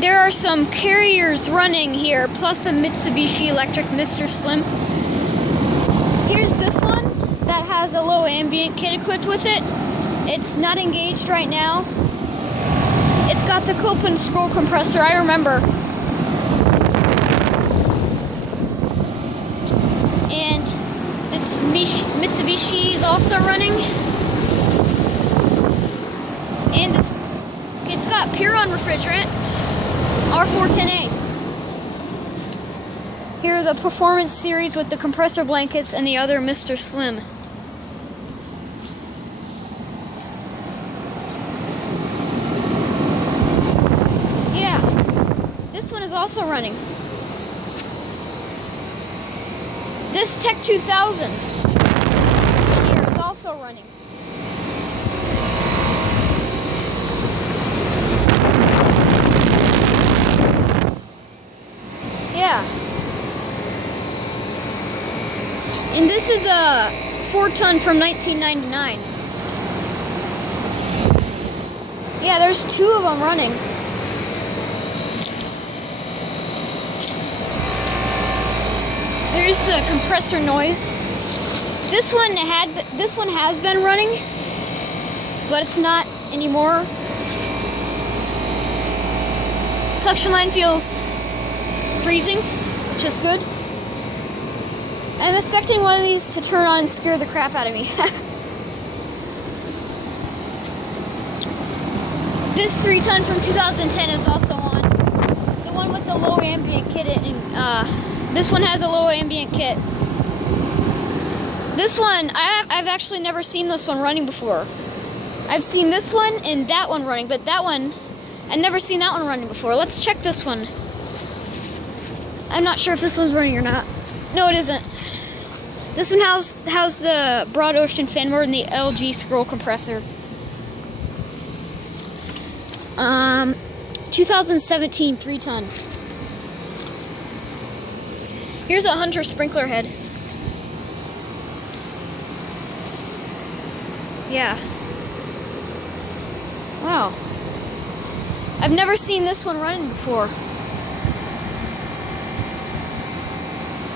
there are some carriers running here, plus a Mitsubishi Electric Mr. Slim. Here's this one that has a low ambient kit equipped with it. It's not engaged right now. It's got the Copeland scroll compressor, I remember. And it's Mitsubishi is also running. And it's got Puron refrigerant, R410A. Here are the Performance Series with the compressor blankets and the other Mr. Slim. Yeah, this one is also running. This Tech 2000 here is also running. Yeah. And this is a 4-ton from 1999. Yeah, there's 2 of them running. There's the compressor noise. This one has been running, but it's not anymore. Suction line feels freezing, which is good. I'm expecting one of these to turn on and scare the crap out of me. This 3-ton from 2010 is also on. The one with the low ambient kit, and this one has a low ambient kit. This one, I've actually never seen this one running before. I've seen this one and that one running, but that one, I've never seen that one running before. Let's check this one. I'm not sure if this one's running or not. No, it isn't. This one has the Broad Ocean fan motor and the LG scroll compressor. 2017 3-ton. Here's a Hunter sprinkler head. Yeah. Wow. I've never seen this one running before.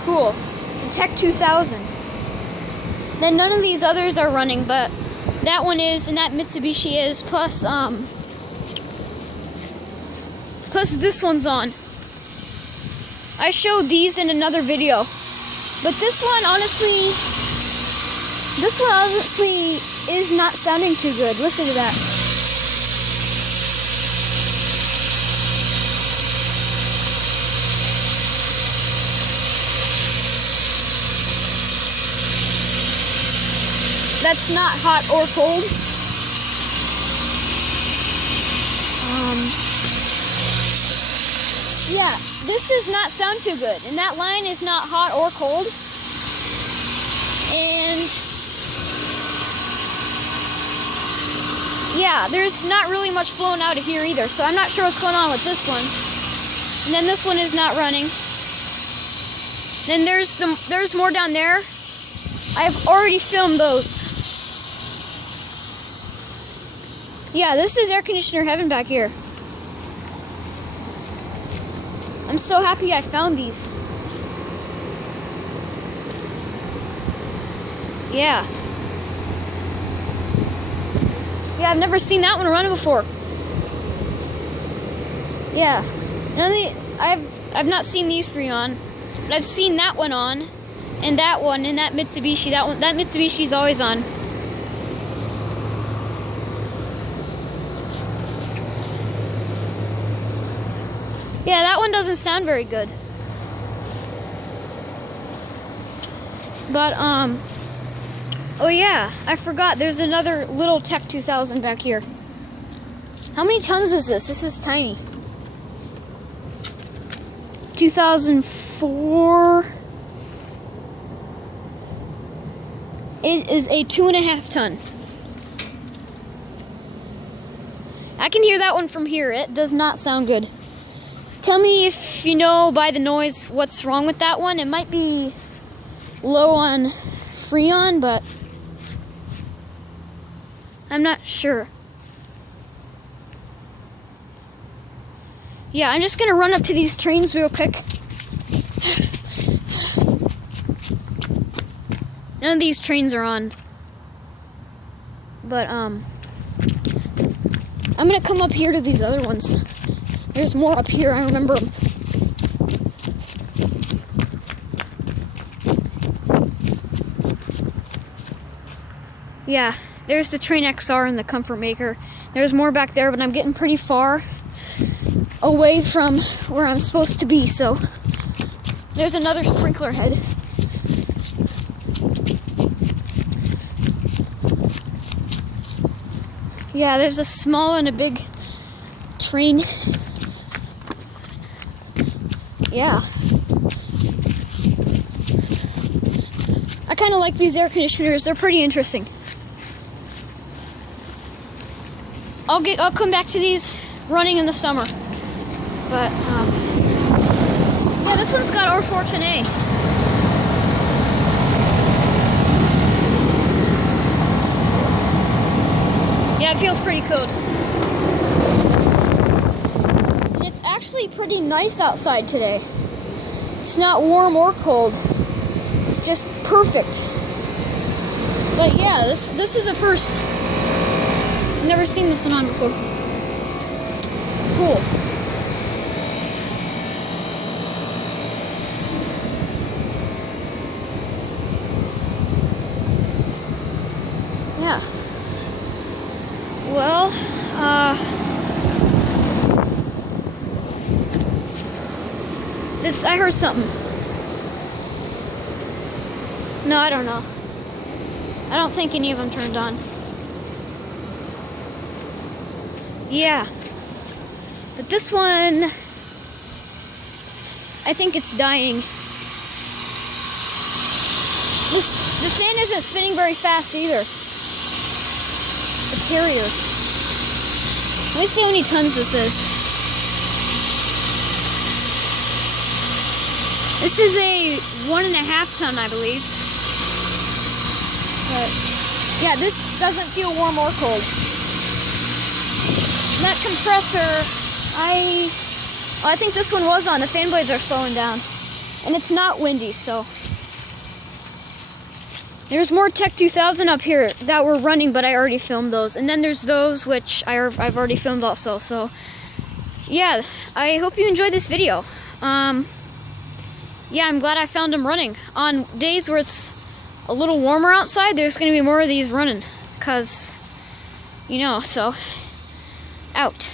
Cool. It's a Tech 2000. Then none of these others are running, but that one is, and that Mitsubishi is, plus this one's on. I showed these in another video, but this one honestly is not sounding too good. Listen to that. That's not hot or cold. Yeah, this does not sound too good. And that line is not hot or cold. And yeah, there's not really much blowing out of here either. So I'm not sure what's going on with this one. And then this one is not running. Then there's more down there. I've already filmed those. Yeah, this is air conditioner heaven back here. I'm so happy I found these. Yeah. Yeah, I've never seen that one run before. Yeah. I've not seen these 3 on, but I've seen that one on, and that Mitsubishi. That Mitsubishi's always on. Yeah, that one doesn't sound very good. But, oh yeah, I forgot, there's another little Tech 2000 back here. How many tons is this? This is tiny. 2004. It is a 2.5 ton. I can hear that one from here. It does not sound good. Tell me if you know by the noise what's wrong with that one. It might be low on Freon, but I'm not sure. Yeah, I'm just gonna run up to these trains real quick. None of these trains are on. But, I'm gonna come up here to these other ones. There's more up here, I remember them. Yeah, there's the Train XR and the Comfort Maker. There's more back there, but I'm getting pretty far away from where I'm supposed to be, so there's another sprinkler head. Yeah, there's a small and a big train. Yeah. I kind of like these air conditioners. They're pretty interesting. I'll come back to these running in the summer. But yeah, this one's got R410A. Yeah, it feels pretty cold. And it's actually pretty nice outside today. It's not warm or cold. It's just perfect. But yeah, this is a first. I've never seen this one on before. Cool. Yeah. Well, I heard something. No, I don't know. I don't think any of them turned on. Yeah. But this one, I think it's dying. The fan isn't spinning very fast either. It's a carrier. Let me see how many tons this is. This is a 1.5 ton, I believe. But yeah, this doesn't feel warm or cold. And that compressor, I think this one was on. The fan blades are slowing down. And it's not windy, so. There's more Tech 2000 up here that were running, but I already filmed those. And then there's those which I've already filmed also. So yeah, I hope you enjoyed this video. Yeah, I'm glad I found them running. On days where it's a little warmer outside, there's going to be more of these running. Because, you know, so, out.